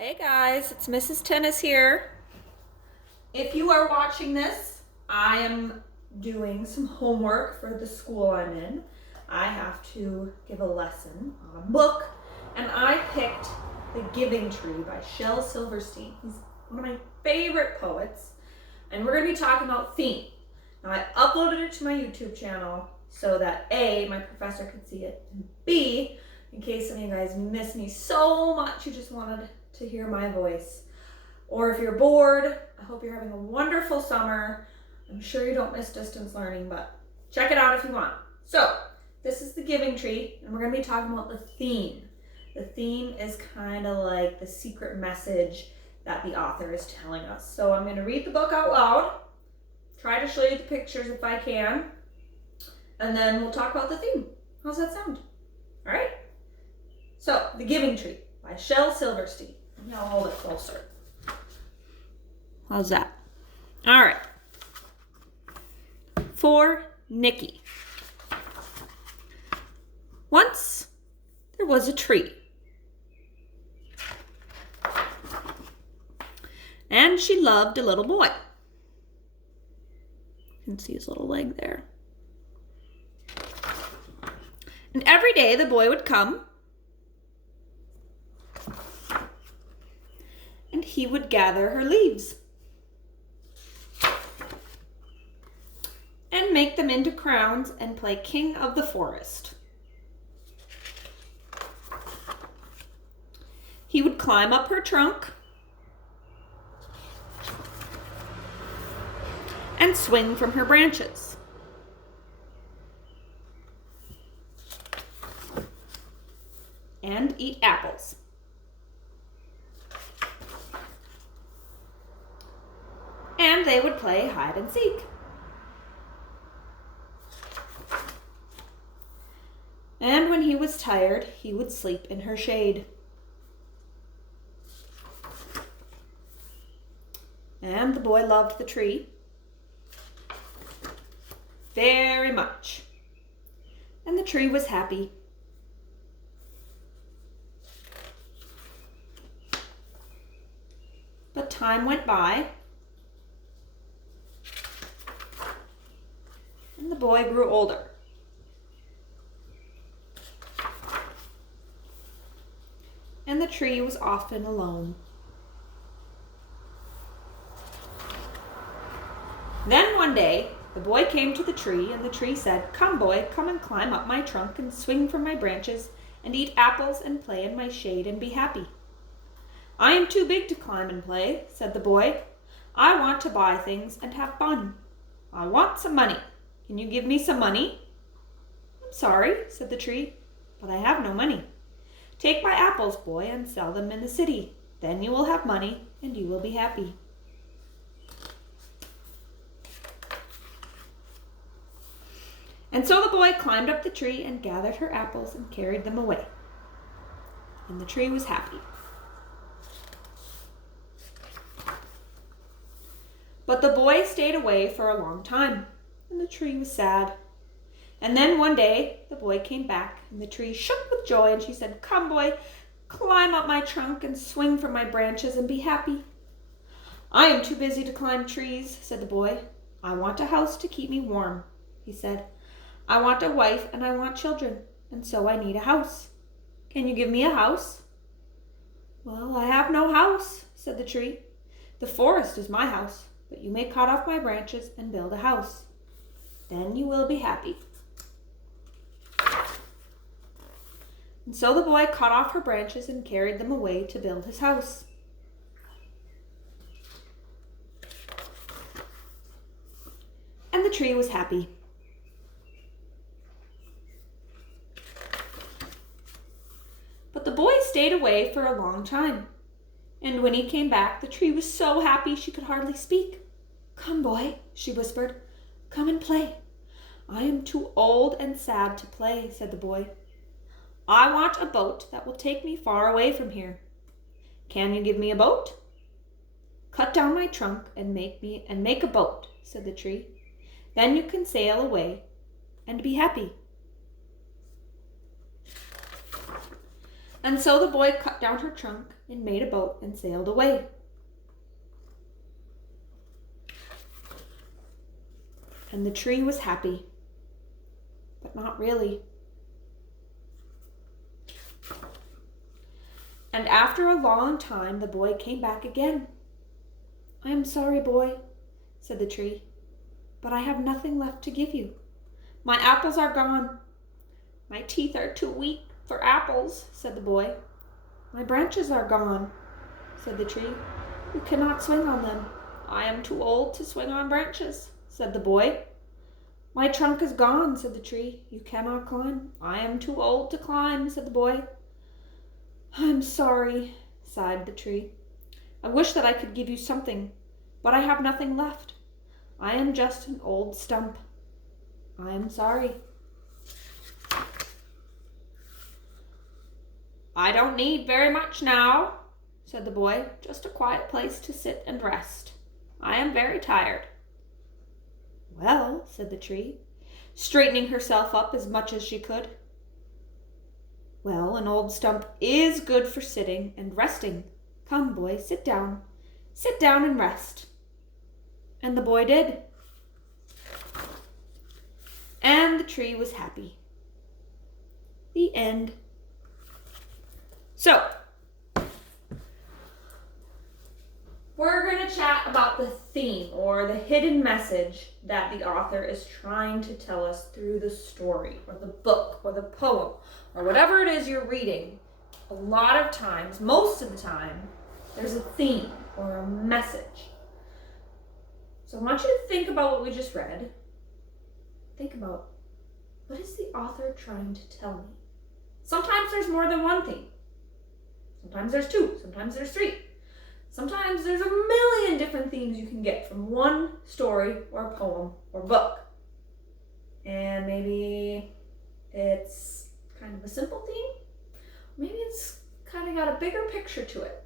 Hey guys, it's Mrs. Tennis here. If you are watching this, I am doing some homework for the school I'm in. I have to give a lesson on a book, and I picked The Giving Tree by Shel Silverstein. He's one of my favorite poets, and we're going to be talking about theme. Now, I uploaded it to my YouTube channel so that A, my professor could see it, and B, in case some of you guys miss me so much, you just wanted to hear my voice. Or if you're bored, I hope you're having a wonderful summer. I'm sure you don't miss distance learning, but check it out if you want. So, this is The Giving Tree, and we're going to be talking about the theme. The theme is kind of like the secret message that the author is telling us. So I'm going to read the book out loud, try to show you the pictures if I can, and then we'll talk about the theme. How's that sound? All right? So, The Giving Tree by Shel Silverstein. Maybe I'll hold it closer. How's that? All right. For Nikki. Once there was a tree, and she loved a little boy. You can see his little leg there. And every day the boy would come, and he would gather her leaves and make them into crowns and play king of the forest. He would climb up her trunk and swing from her branches. And eat apples. And they would play hide and seek. And when he was tired, he would sleep in her shade. And the boy loved the tree very much. And the tree was happy. But time went by, and the boy grew older. And the tree was often alone. Then one day, the boy came to the tree, and the tree said, "Come, boy, come and climb up my trunk and swing from my branches and eat apples and play in my shade and be happy." "I am too big to climb and play," said the boy. "I want to buy things and have fun. I want some money. Can you give me some money?" "I'm sorry," said the tree, "but I have no money." "Take my apples, boy, and sell them in the city. Then you will have money and you will be happy." And so the boy climbed up the tree and gathered her apples and carried them away. And the tree was happy. But the boy stayed away for a long time, and the tree was sad. And then one day, the boy came back, and the tree shook with joy, and she said, "Come, boy, climb up my trunk and swing from my branches and be happy." "I am too busy to climb trees," said the boy. "I want a house to keep me warm," he said. "I want a wife and I want children, and so I need a house. Can you give me a house?" "Well, I have no house," said the tree. "The forest is my house, but you may cut off my branches and build a house. Then you will be happy." And so the boy cut off her branches and carried them away to build his house. And the tree was happy. But the boy stayed away for a long time. And when he came back, the tree was so happy she could hardly speak. "Come, boy," she whispered. "Come and play." "I am too old and sad to play," said the boy. "I want a boat that will take me far away from here. Can you give me a boat?" "Cut down my trunk and make a boat," said the tree. "Then you can sail away and be happy." And so the boy cut down her trunk and made a boat and sailed away. And the tree was happy, but not really. And after a long time, the boy came back again. "I am sorry, boy," said the tree, "but I have nothing left to give you. My apples are gone." "My teeth are too weak for apples," said the boy. "My branches are gone," said the tree. "You cannot swing on them." "I am too old to swing on branches," said the boy. "My trunk is gone," said the tree. "You cannot climb." "I am too old to climb," said the boy. "I'm sorry," sighed the tree. "I wish that I could give you something, but I have nothing left. I am just an old stump. I am sorry." "I don't need very much now," said the boy. "Just a quiet place to sit and rest. I am very tired." "Well," said the tree, straightening herself up as much as she could. "Well, an old stump is good for sitting and resting. Come, boy, sit down. Sit down and rest." And the boy did. And the tree was happy. The end. So, we're going to chat about the theme or the hidden message that the author is trying to tell us through the story or the book or the poem or whatever it is you're reading. A lot of times, most of the time, there's a theme or a message. So I want you to think about what we just read. Think about, what is the author trying to tell me? Sometimes there's more than one theme. Sometimes there's two. Sometimes there's three. Sometimes there's a million different themes you can get from one story or poem or book. And maybe it's kind of a simple theme. Maybe it's kind of got a bigger picture to it.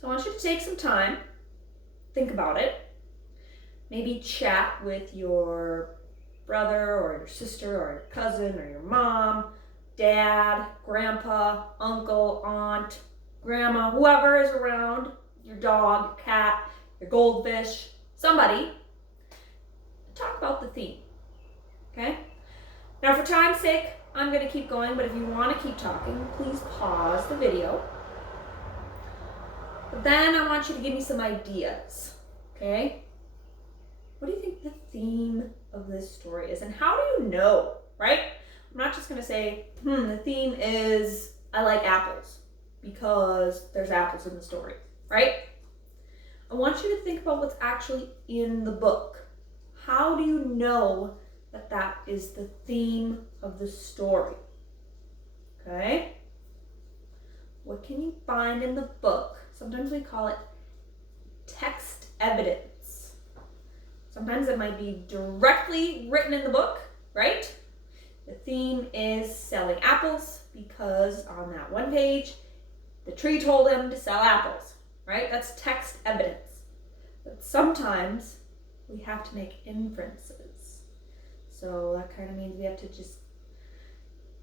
So I want you to take some time, think about it. Maybe chat with your brother or your sister or your cousin or your mom, dad, grandpa, uncle, aunt, grandma, whoever is around, your dog, cat, your goldfish, somebody. Talk about the theme, okay? Now for time's sake, I'm going to keep going, but if you want to keep talking, please pause the video. But then I want you to give me some ideas, okay? What do you think the theme of this story is? And how do you know, right? I'm not just going to say, the theme is I like apples because there's apples in the story, right? I want you to think about what's actually in the book. How do you know that that is the theme of the story? Okay? What can you find in the book? Sometimes we call it text evidence. Sometimes it might be directly written in the book, right? The theme is selling apples because on that one page, the tree told him to sell apples, right? That's text evidence. But sometimes we have to make inferences. So that kind of means we have to just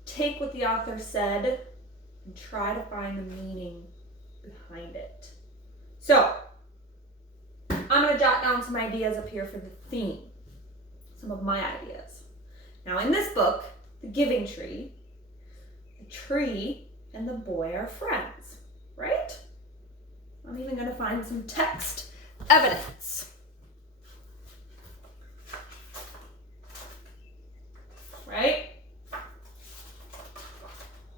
take what the author said and try to find the meaning behind it. So, I'm going to jot down some ideas up here for the theme. Some of my ideas. Now in this book, The Giving Tree, the tree and the boy are friends, right? I'm even going to find some text evidence. Right?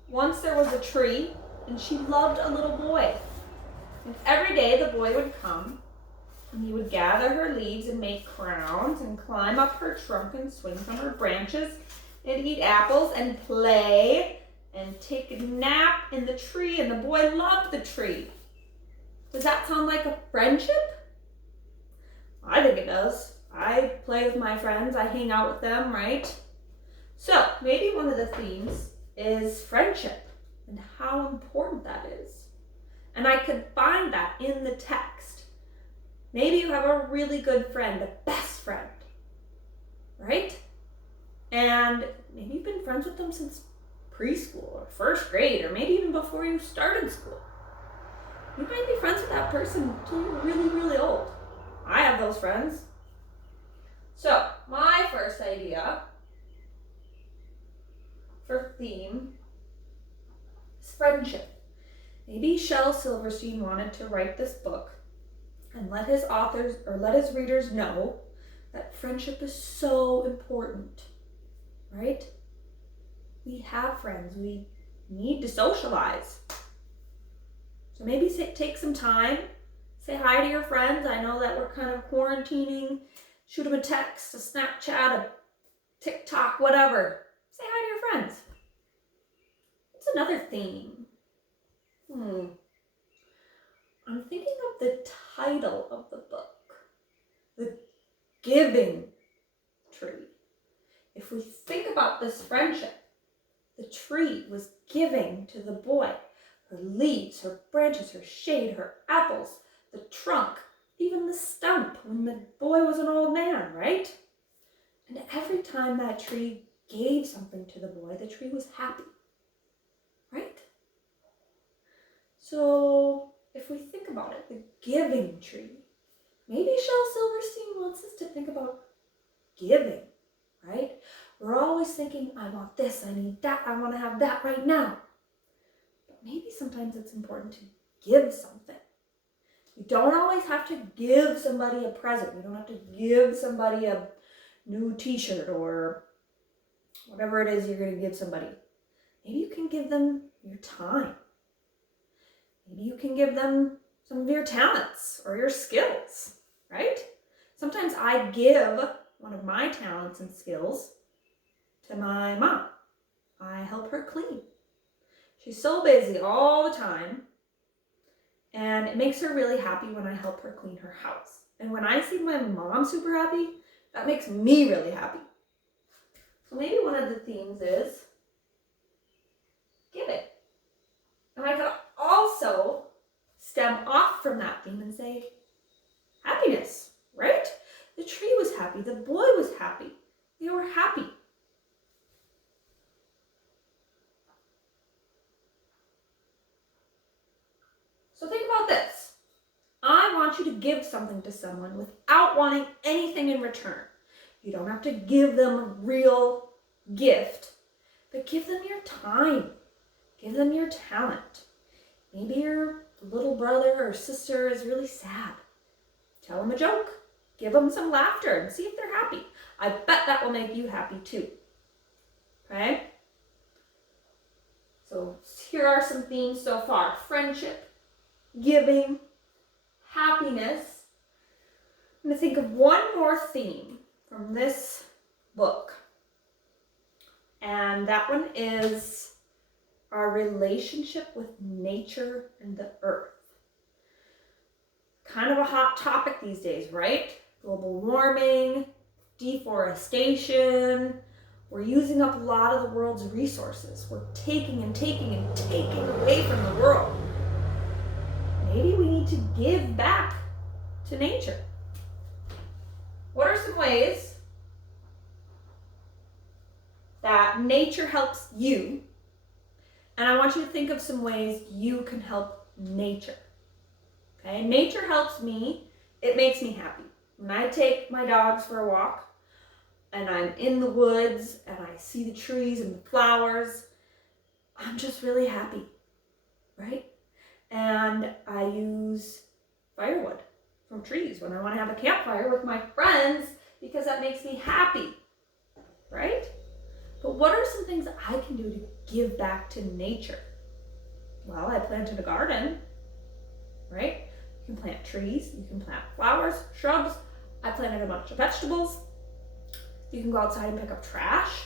Once there was a tree and she loved a little boy. And every day the boy would come and he would gather her leaves and make crowns and climb up her trunk and swing from her branches and eat apples and play and take a nap in the tree, and the boy loved the tree. Does that sound like a friendship? I think it does. I play with my friends, I hang out with them, right? So maybe one of the themes is friendship and how important that is. And I could find that in the text. Maybe you have a really good friend, a best friend, right? And maybe you've been friends with them since preschool or first grade, or maybe even before you started school. You might be friends with that person until you're really, really old. I have those friends. So, my first idea for theme is friendship. Maybe Shel Silverstein wanted to write this book and let his readers know that friendship is so important, right? We have friends. We need to socialize. So maybe take some time, say hi to your friends. I know that we're kind of quarantining. Shoot them a text, a Snapchat, a TikTok, whatever. Say hi to your friends. What's another theme? I'm thinking of the title of the book, The Giving Tree. If we think about this friendship, the tree was giving to the boy her leaves, her branches, her shade, her apples, the trunk, even the stump when the boy was an old man, right? And every time that tree gave something to the boy, the tree was happy, right? So if we think about it, the giving tree, maybe Shel Silverstein wants us to think about giving, right? We're always thinking, I want this, I need that, I want to have that right now. But maybe sometimes it's important to give something. You don't always have to give somebody a present. You don't have to give somebody a new t-shirt or whatever it is you're going to give somebody. Maybe you can give them your time. Maybe you can give them some of your talents or your skills, right? Sometimes I give one of my talents and skills to my mom. I help her clean. She's so busy all the time, and it makes her really happy when I help her clean her house. And when I see my mom super happy, that makes me really happy. So maybe one of the themes is giving. And I could also stem off from that theme and say happiness, right? The tree was happy. The boy was happy. They were happy. So think about this. I want you to give something to someone without wanting anything in return. You don't have to give them a real gift, but give them your time. Give them your talent. Maybe your little brother or sister is really sad. Tell them a joke. Give them some laughter and see if they're happy. I bet that will make you happy too. Okay? So here are some themes so far. Friendship, giving, happiness. I'm going to think of one more theme from this book. And that one is our relationship with nature and the earth. Kind of a hot topic these days, right? Global warming, deforestation. We're using up a lot of the world's resources. We're taking and taking and taking away from the world. Maybe we need to give back to nature. What are some ways that nature helps you? And I want you to think of some ways you can help nature. Okay, nature helps me. It makes me happy. When I take my dogs for a walk and I'm in the woods and I see the trees and the flowers, I'm just really happy, right? And I use firewood from trees when I want to have a campfire with my friends because that makes me happy, right? But what are some things that I can do to give back to nature? Well, I planted a garden, right? You can plant trees, you can plant flowers, shrubs. I planted a bunch of vegetables. You can go outside and pick up trash.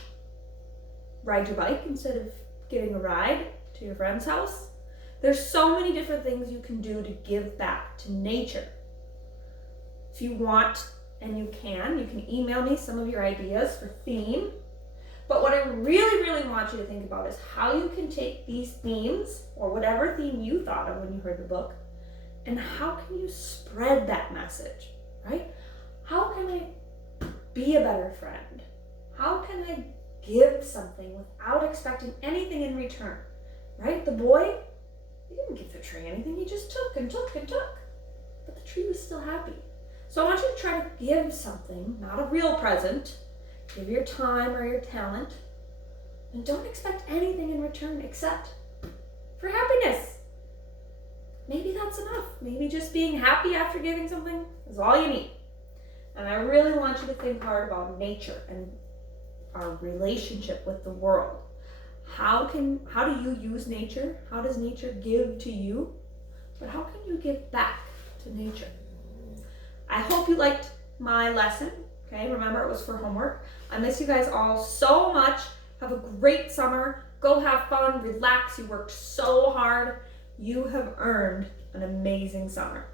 Ride your bike instead of getting a ride to your friend's house. There's so many different things you can do to give back to nature. If you want, and you can email me some of your ideas for theme. But what I really, really want you to think about is how you can take these themes, or whatever theme you thought of when you heard the book, and how can you spread that message, right? How can I be a better friend? How can I give something without expecting anything in return, right? The boy, He didn't give the tree anything. He just took and took and took. But the tree was still happy. So I want you to try to give something, not a real present. Give your time or your talent. And don't expect anything in return except for happiness. Maybe that's enough. Maybe just being happy after giving something is all you need. And I really want you to think hard about nature and our relationship with the world. How do you use nature? How does nature give to you? But how can you give back to nature? I hope you liked my lesson. Okay, remember it was for homework. I miss you guys all so much. Have a great summer. Go have fun, relax. You worked so hard. You have earned an amazing summer.